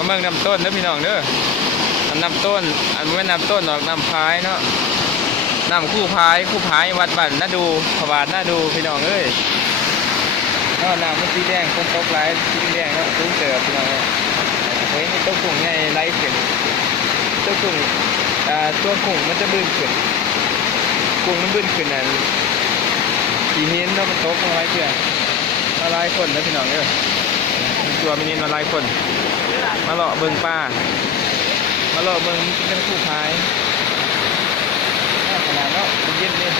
มาเมืองน้ำต้นเด้อพี่น้องเด้อน้ำต้นอันไม่น้ำต้นหรอกน้ำพายเนาะน้ำคู่พายวัดบ้านน่าดูผวานน่าดูพี่น้องเอ้ยก็น้ำมันสีแดงคนตกไหลสีแดงเนาะสูงเติบพี่น้องเฮ้ยนี่ตัวกุ้งไงไหลขึ้นตัวกุ้งตัวกุ้งมันจะบื้นขึ้นกุ้งมันบื้นขึ้นนั่นสีเห็นเนาะมันตกลงไรเพื่อนมาหลายคนนะพี่น้องเอ้ยตัวมินิมาหลายคนมาเลาะเบิ่งป้ามาเลาะเบิ่งเป็นคู่พายขนาดเนาะเย็นนี่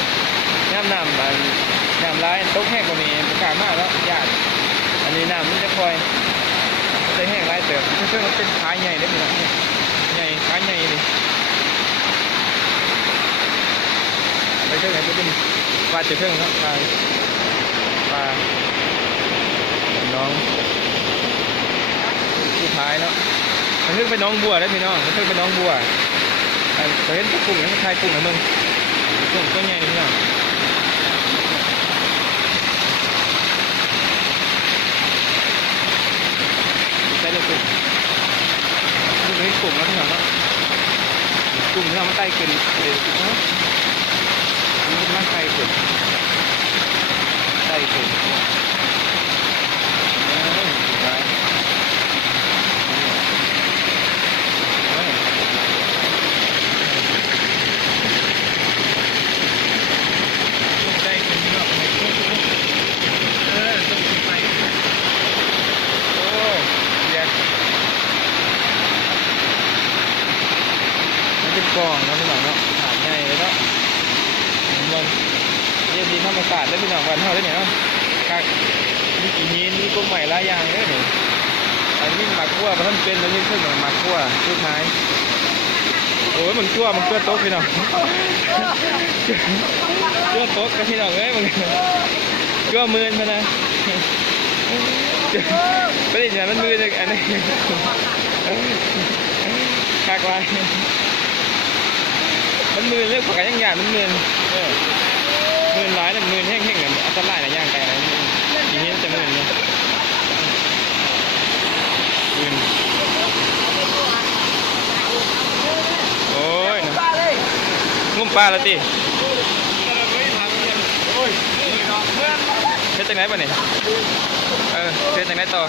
น้ำร้ายตกแห้งกว่านี้ประกาศมากแล้วยากอันนี้น้ำมันจะคอยจะแห้งร้ายเติบเพื่อนมันเป็นพายใหญ่ได้ไหมล่ะใหญ่พายใหญ่เลยไปเท่าไหร่ก็เป็นปลาเจ็บเพิ่งครับปลาน้องคู่พายเนาะมันขึ้นไปน้องบัวได้พี่น้องมันขึ้นไปน้องบัวเห็นกุ้งนะมันทายกุ้งนะมึงกุ้งตัวใหญ่พี่น้องใช่เลยกุ้งนี่เป็นกุ้งแล้วพี่น้องเนาะกุ้งที่เราไม่ไต่ขึ้นเดี๋ยวกุ้งเนาะมันไม่ไต่ขึ้นไต่ขึ้นกองนะพี่น้องเนาะหาดใหญ่เลยเนาะมันเยี่ยมดีธรรมศาสตร์ได้พี่น้องวันเท่าได้เนี่ยเนาะมีกี่หินมีกุ้งใหม่หลายอย่างเลยนี่อันนี้หมักคั่วมันต้องเป็นแล้วนี่ขึ้นหมักคั่วสุดท้ายโอ้ยมันคั่วโต๊ะพี่น้องคั่วโต๊ะกับพี่น้องเอ้ยมันคั่วมือมันนะไม่ได้เนี่ยมันมือเลยอันนี้คากไว้มันมือเลือกปากย่างหยาดมันมือร้ายแต่มือแห้งเนี่ยอันตรายหลายอย่างไกลอะไรทีนี้จะมือเนี่ยมือโอ้ยงุ่มปลาแล้วตีเฮ็ดจังไหนป่ะเนี่ยเฮ็ดจังไหนต่อ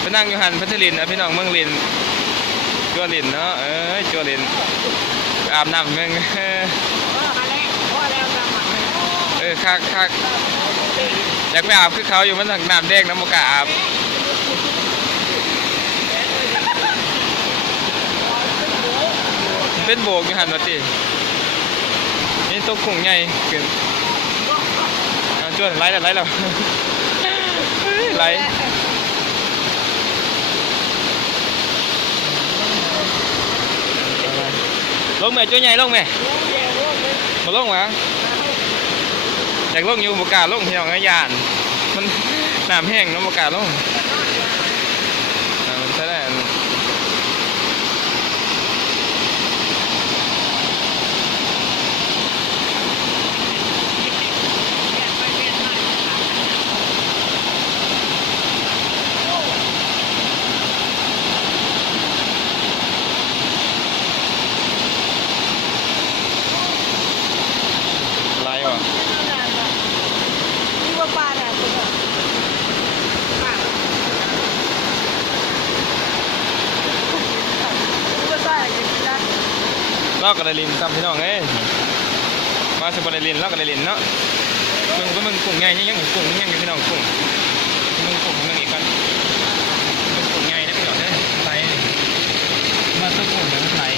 ไปนั่งอยู่หันพัทลินนะพี่น้องเมืองลินจัวลินเนาะจัวลินอาบน้ำมึงคักอยากไปอาบคือเขาอยู่มันถังน้ำแดงน้ำมกะอาบเป็นโบกอยู่หันมาตีนี่ตัวกุ้งใหญ่เกินจัวไล่แล้วไล่ลงแม่ช่วยใหญ่ลงแม่มาลงวะอยากลงอยู่บกาลงที่น้องยานมันน้ำแห้งน้ำบกาลงมันใช่ได้ลอกกระไดลินซ้ำพี่น้องมาสุบระไดลินลอกกระไดลินเนาะมึงกุ้งใหญ่ยังกุ้งยังพี่น้องกุ้งมึงกุ้งมึงอีกกันกุ้งใหญ่นะพี่น้องไทยมาตัวกุ้งมันไทย